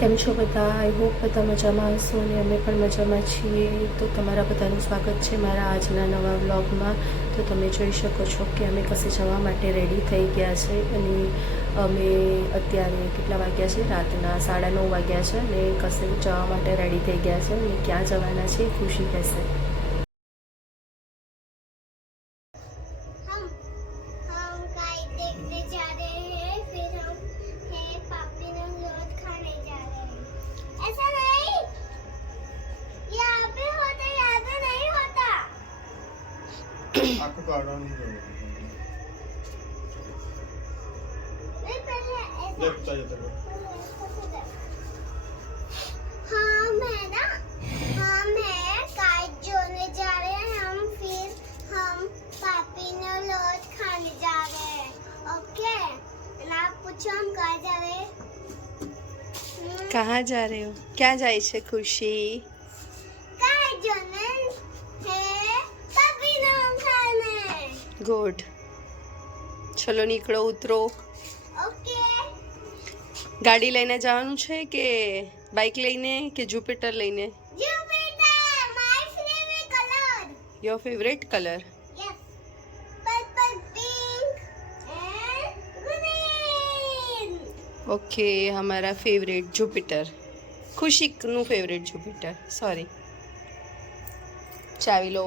કેમ છો બધા? આઈ હોપ બધા મજામાં હશો અને અમે પણ મજામાં છીએ. તો તમારા બધાનું સ્વાગત છે મારા આજના નવા વ્લોગમાં. તો તમે જોઈ શકો છો કે અમે કશે જવા માટે રેડી થઈ ગયા છે અને અમે અત્યારે કેટલા વાગ્યા છે? રાતના 9:30 વાગ્યા છે અને કશે જવા માટે રેડી થઈ ગયા છે. અને ક્યાં જવાના છે ખુશી કહેશે. आपको कार्ड ऑन नहीं करेगा हम है काइट जोने जा रहे हैं हम पापी ने लौट खाने जा रहे हैं ओके ना पूछो हम कहाँ जा रहे हैं कहाँ जा रहे हो? क्या जाए છે ખુશી? काइट जोने है पापी ने खाने ગુડ. ચલો નીકળો, ઉતરો. ओके ગાડી લઈને જવાનું છે કે બાઇક લઈને કે જુપિટર લઈને? Jupiter my favourite colour your favourite colour? Yes purple pink and green okay, हमारा फेवरेट जुपिटर. ખુશીનું ફેવરેટ જુપિટર. સોરી. ચાવી લો.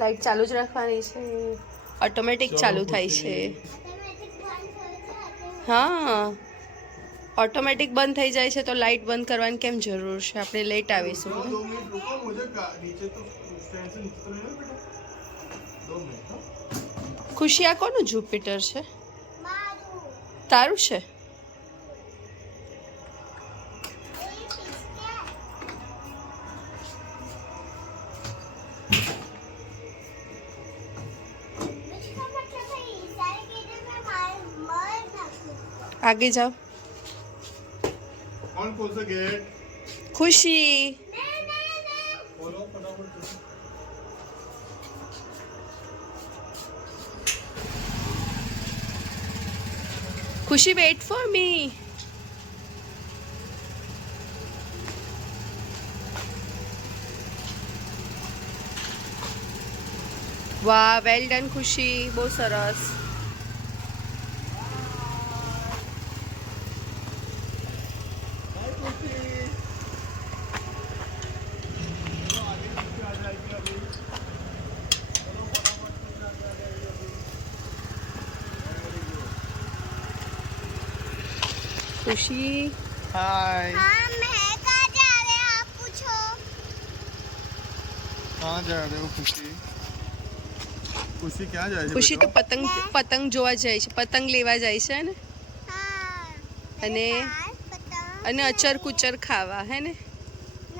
લાઈટ ચાલુ જ રાખવાની છે. ઓટોમેટિક ચાલુ થાય છે. ऑटोमेटिक बंद हो जाते हैं હા, ઓટોમેટિક બંધ થઈ જાય છે તો લાઈટ બંધ કરવાની કેમ જરૂર છે? આપણે લેટ આવીશું. 2 मिनट रुको मुझे नीचे तो स्टैंड से नीचे तो नहीं बेटा 2 मिनट हाँ ખુશી, આ કોનું જુપિટર છે? मारू તારું છે? आगे जाओ. कौन खोल से गेट खुशी, खोलो फटाफट खुशी वेट फॉर मी. વાહ, વેલ ડન ખુશી, બહુ સરસ. खुशी, हाय हम है कहाँ जा रहे हैं आप पूछो कहाँ जा रहे हो खुशी खुशी क्या जा रही है ખુશી તો પતંગ પતંગ જોવા જાય છે, પતંગ લેવા જાય છે ને, हाँ અને पता અને અચર કુચર ખાવા, હે ને?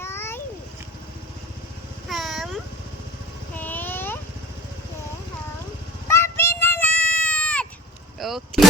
नहीं हम हैं हम पापी नलाट ઓકે.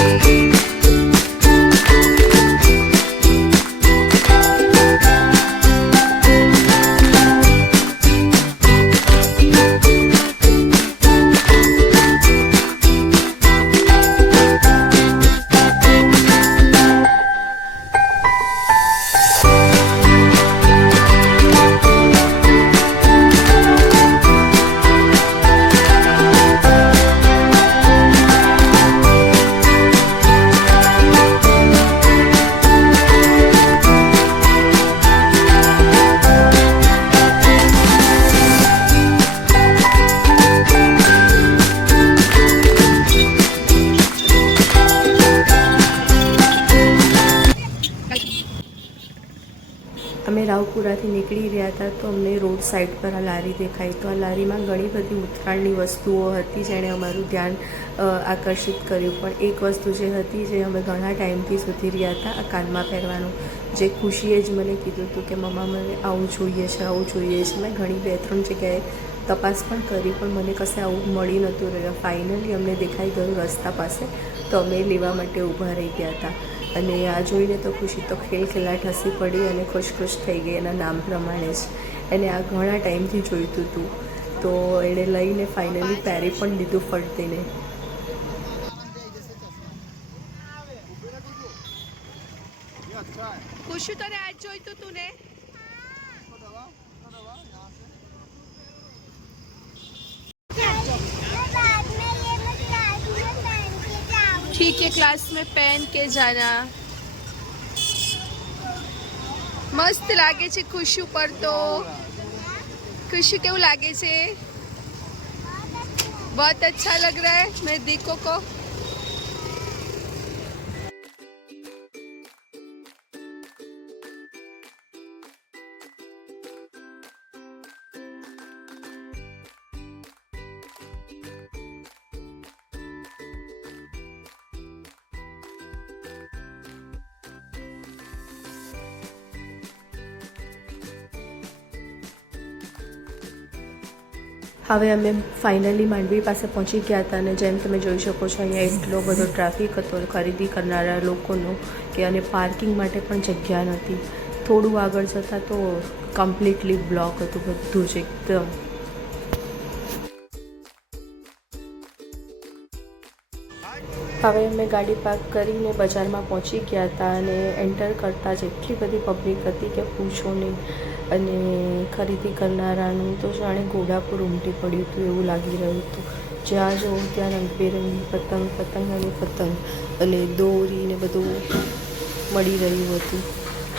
અમે રાવપુરાથી નીકળી રહ્યા હતા તો અમને રોડ સાઈડ પર આ લારી દેખાઈ. તો આ લારીમાં ઘણી બધી ઉત્તરાયણની વસ્તુઓ હતી જેણે અમારું ધ્યાન આકર્ષિત કર્યું. પણ એક વસ્તુ જે હતી જે અમે ઘણા ટાઈમથી શોધી રહ્યા હતા, આ કાનમાં પહેરવાનું, જે ખુશીએ જ મને કીધું હતું કે મમ્મા મને આવું જોઈએ છે, આવું જોઈએ છે. મેં ઘણી 2-3 જગ્યાએ તપાસ પણ કરી પણ મને કશે આવું મળી નહોતું રહ્યું. ફાઇનલી અમને દેખાઈ ગયું રસ્તા પાસે, તો અમે લેવા માટે ઊભા રહી ગયા હતા. અને આ જોઈને તો ખુશી તો ખેલખેલાટ હસી પડી અને ખુશ થઈ ગઈ એના નામ પ્રમાણે જ. એને આ ઘણા ટાઈમથી જોઈતું હતું તો એણે લઈને ફાઇનલી પહેરી પણ લીધું ફરતીને. अच्छा है ખુશી તને આજ જોઈતું તું ને इसको दबा यहाँ से बाद में ये मैं क्लास में पहन के जाऊँ। ठीक है क्लास में पहन के जाना મસ્ત લાગે છે ખુશી પર તો ખુશી કેવું લાગે છે बहुत अच्छा लग रहा है मेरे देखो को હવે અમે ફાઇનલી માંડવી પાસે પહોંચી ગયા હતા અને જેમ તમે જોઈ શકો છો અહીંયા એટલો બધો ટ્રાફિક હતો ખરીદી કરનારા લોકોનો કે અને પાર્કિંગ માટે પણ જગ્યા નહોતી થોડું આગળ જતાં તો કમ્પ્લીટલી બ્લોક હતું બધું જ એકદમ હવે અમે ગાડી પાર્ક કરીને બજારમાં પહોંચી ગયા હતા અને એન્ટર કરતાં જ એટલી બધી પબ્લિક હતી કે પૂછો નહીં અને ખરીદી કરનારાનું તો જાણે ઘોડાપુર ઉમટી પડ્યું હતું એવું લાગી રહ્યું હતું જ્યાં જોઉં ત્યાં રંગબેરંગી પતંગ અને દોરી ને બધું મળી રહ્યું હતું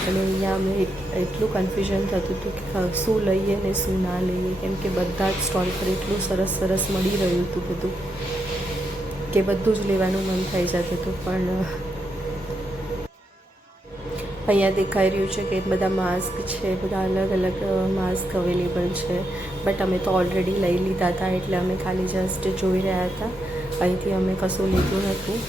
અને અહીંયા અમે એટલું કન્ફ્યુઝન થતું હતું કે શું લઈએ ને શું ના લઈએ કેમ કે બધા જ સ્ટોલ પર એટલું સરસ મળી રહ્યું હતું બધું કે બધું જ લેવાનું મન થઈ જતું હતું પણ અહીંયા દેખાઈ રહ્યું છે કે બધા માસ્ક છે બધા અલગ માસ્ક અવેલેબલ છે બટ અમે તો ઓલરેડી લઈ લીધા હતા એટલે અમે ખાલી જસ્ટ જોઈ રહ્યા હતા અહીંથી અમે કશું લીધું નહોતું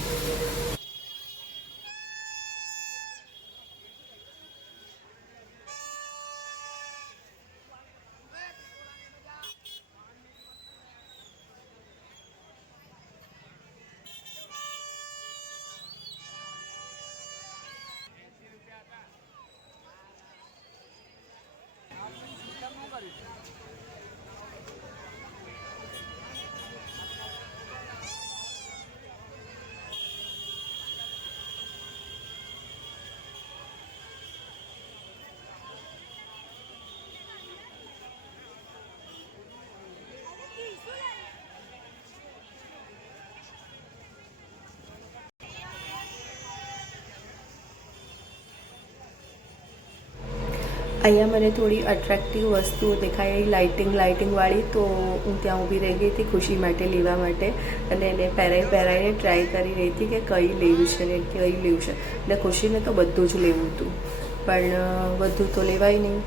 અહીંયા મને થોડી અટ્રેક્ટિવ વસ્તુઓ દેખાઈ લાઇટિંગવાળી તો હું ત્યાં ઊભી રહી ગઈ હતી ખુશી માટે લેવા માટે અને એને પહેરાઈને ટ્રાય કરી રહી હતી કે કઈ લેવું છે ને કઈ લેવું છે એટલે ખુશીને તો બધું જ લેવું હતું પણ બધું તો લેવાય નહીં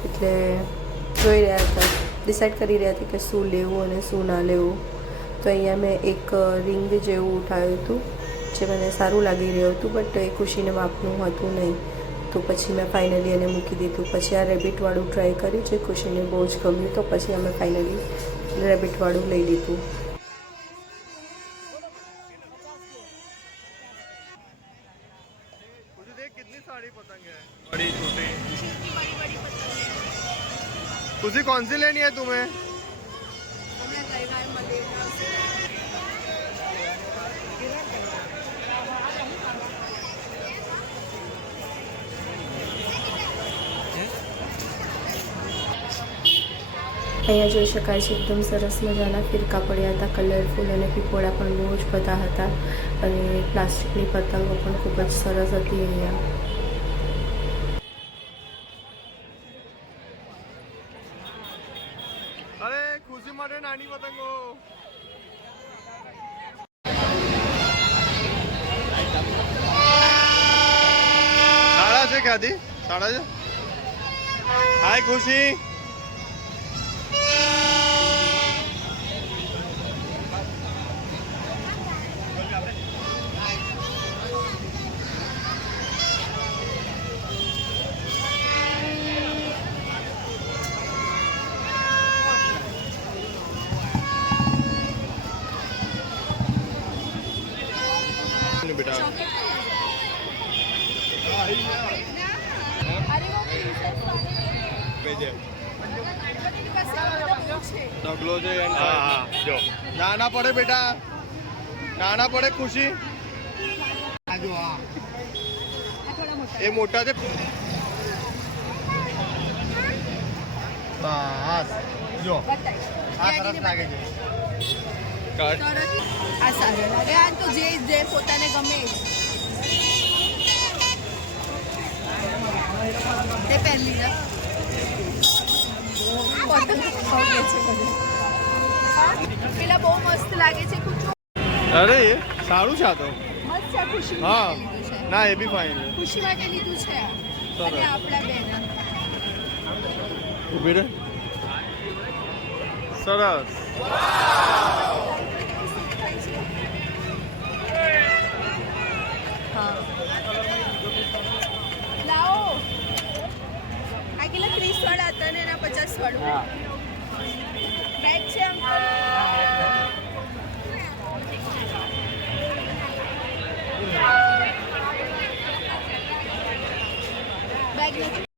એટલે જોઈ રહ્યા હતા ડિસાઈડ કરી રહ્યા હતા કે શું લેવું અને શું ના લેવું તો અહીંયા મેં એક રિંગ જેવું ઉઠાવ્યું હતું જે મને સારું લાગી રહ્યું હતું બટ એ ખુશીને માપનું હતું નહીં તો પછી મેં ફાઇનલી એને મૂકી દીધું પછી આ રેબિટવાળું ટ્રાય કર્યું જે ખુશીને બહુ જ ગમ્યું તો પછી અમે ફાઇનલી રેબિટવાળું લઈ લીધું कितनी सारी पतंग है बड़ी छोटी तुझे कौन सी लेनी है तुम्हें અહીંયા જોઈ શકાય છે એકદમ સરસ મજાના ફિરકા પડ્યા હતા કલરફુલ અને પીપોળા પણ બહુ જ બધા હતા અને પ્લાસ્ટિકની પતંગો પણ ખૂબ જ સરસ હતી અહીંયા अरे खुशी मारे नानी पतंगो साड़ा से क्या दी साड़ा से हाय खुशी बेटा ઢગલો છે જો નાના પડે બેટા નાના પડે ખુશી એ મોટા છે બસ જો આ સરસ લાગે છે કટ આ સારો લાગે આ તો જે પોતાને ગમે તે પહેલી ને પેલા બહુ મસ્ત લાગે છે કુછું અરે એ સારું છે આ તો મસ્ત છે ખુશી હા ના એ બી ફાઇન છે ખુશી માટે લીધું છે અને આપણા બેન ઊભી રહે સરસ લાવો આ કેટલા 30 વાળા હતા ને એના 50 વાળું બેગ છે અંકલ બેગ નથી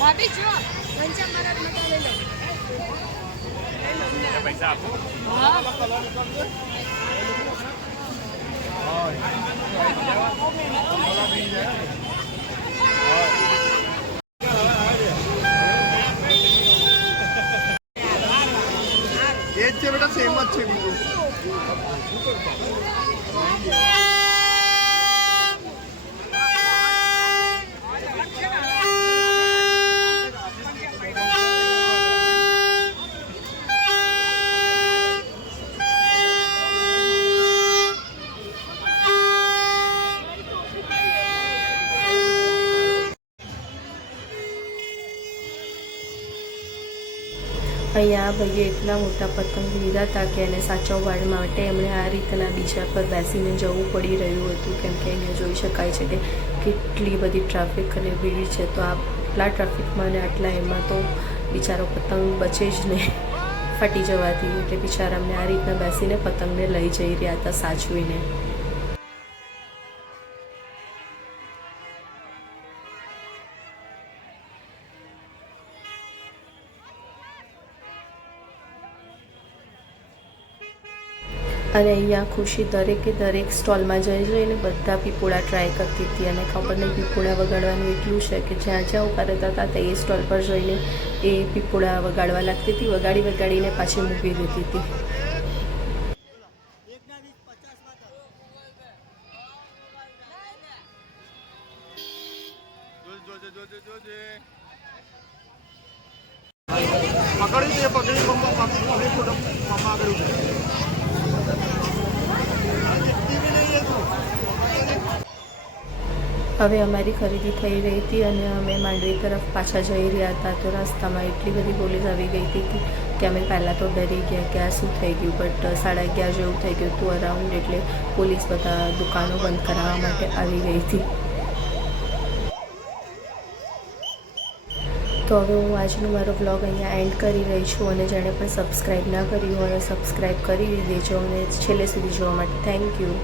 ભાભી જો પંચા મારા મકા લઈ લો પૈસા આપો હા એ જ છે બેટા સેમ જ છે બીજું અહીંયા ભાઈએ એટલા મોટા પતંગ લીધા હતા કે એને સાચવવા માટે એમણે આ રીતના બીજા પર બેસીને જવું પડી રહ્યું હતું કેમ કે અહીંયા જોઈ શકાય છે કે કેટલી બધી ટ્રાફિક અને ભીડ છે તો આટલા ટ્રાફિકમાં અને આટલા એમાં તો બિચારો પતંગ બચે જ નહીં ફટી જવાથી એટલે બિચારા અમને આ રીતના બેસીને પતંગને લઈ જઈ રહ્યા હતા સાચવીને અને અહીંયા ખુશી દરેક સ્ટોલમાં જઈને બધા પીપોળા ટ્રાય કરતી હતી અને ખબર નહીં પીપોળા વગાડવાનું એટલું છે કે જ્યાં જ્યાં ઉભા રહેતા હતા તે સ્ટોલ પર જઈને એ પીપોળા વગાડવા લાગતી હતી વગાડીને પાછી મૂકી દેતી હતી પકડી ફોટો મમ્મા આગળ હવે અમારી ખરીદી થઈ રહી હતી અને અમે માંડવી તરફ પાછા જઈ રહ્યા હતા તો રસ્તામાં એટલી બધી પોલીસ આવી ગઈ હતી કે અમે પહેલાં તો ડરી ગયા કે આ શું થઈ ગયું બટ 11:30 જેવું થઈ ગયું હતું અરાઉન્ડ એટલે પોલીસ બધા દુકાનો બંધ કરાવવા માટે આવી ગઈ હતી તો હવે હું આજનો મારો વ્લોગ અહીંયા એન્ડ કરી રહી છું અને જેણે પણ સબસ્ક્રાઈબ ના કર્યું હોય સબસ્ક્રાઈબ કરી દેજો અને છેલ્લે સુધી જોવા માટે થેન્ક યુ